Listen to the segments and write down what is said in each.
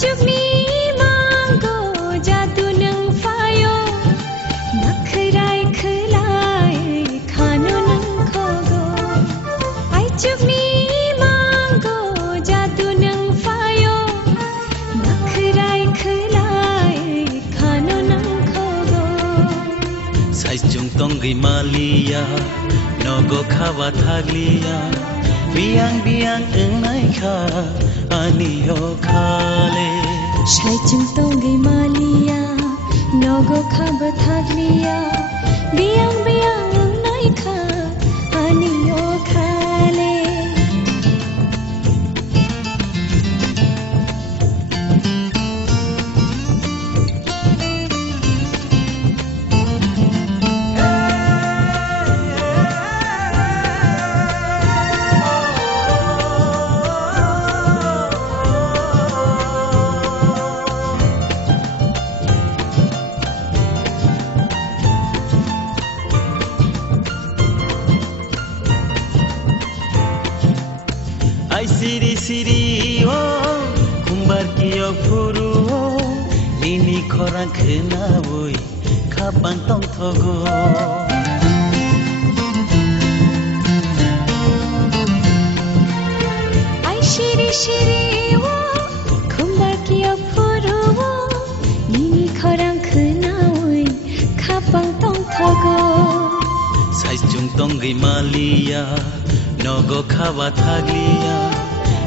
Chukni mango jadu nang fayo nakhrai khlai khano nang khogo ai chukni mango jadu nang fayo nakhrai khlai khano nang khogo sai chung tong gi malia nogo khawa thaglia biang biang eng nai kha Aniyo khale Shai chung tongi malia Nogo khaba thaglia Biang biang nai kha Aniyo khale Ai siri siri o kumbar kiyo furu o Lini khorang khena oi khapan tong thogo Ai shiri shiri o kumbar kiyo furu o Lini khorang khena oi khapang tong thogo Sai chung tong gi malia Nogo khawa thaglia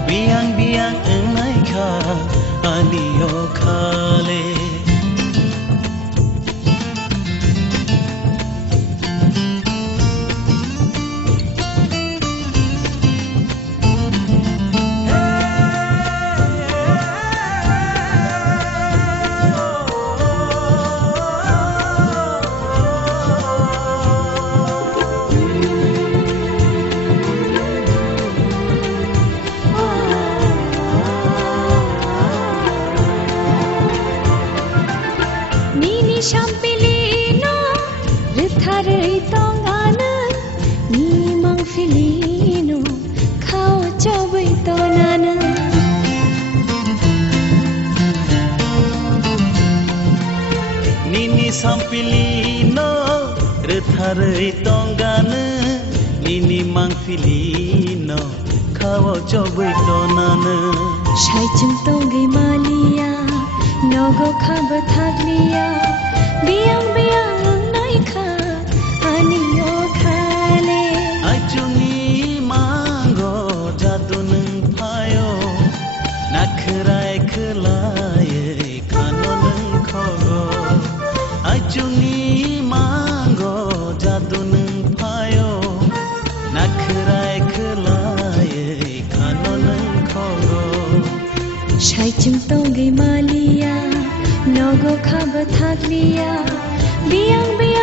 biang biang eng nai kha Aniyo khale Shampilino, ritharei tongana, ni mang filino, khao chawai tonana. Nini sampilino, ritharei tongana, nini mang filino, khao chawai tonana. Shai chung tongi malia, nogo khaba thaglia. Biang biang nai kha Aniyo khale Ai chungi mango jadu nang phayo nakhrai khlai khano nang khogo Ai chungi mango jadu nang phayo nakhrai khlai khano nang khogo Shai chung tongi malia Nogo khaba thaglia Biang biang